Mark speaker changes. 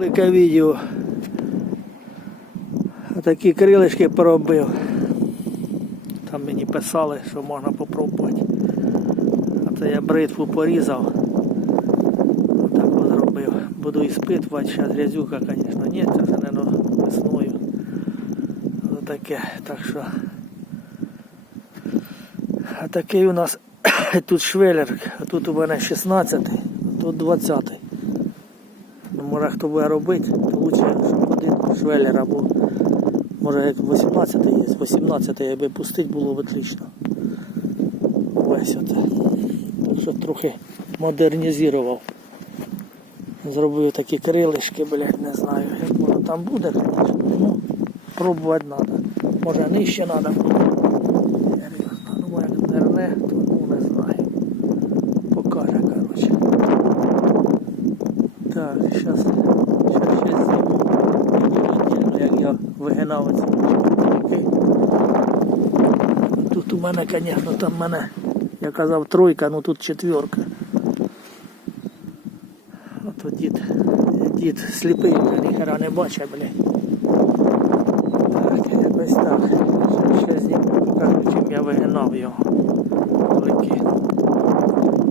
Speaker 1: Велике відео. Такі крилишки поробив. Там мені писали, що можна попробувати. А то я бритву порізав. Отак от зробив. Буду іспитувати, зараз грязюка, звісно, ні, це вже не весною. Отаке. Так що. А такий у нас тут швеллер. Тут у мене 16, а тут 20. Ну, хто буде робити, то лучше, щоб один швеллер або може як 18 є, з 18 аби пустити було б отлично. Ось. Так що трохи модернізував. Зробив такі крилишки, блядь, не знаю, як воно там буде, звісно. Ну, пробувати треба. Може нижче треба. Я не як нерне, то ну, не знаю. Покаже, коротше. Так, зніму відео, як я вигинав ці чоловіки. Тут у мене, звісно, там мене, я казав тройка, ну тут четверка. Ото дід, дід сліпий, ніхера не бачить, блядь. Так, якось так. Ще зніму, покажу, чим я вигинав його.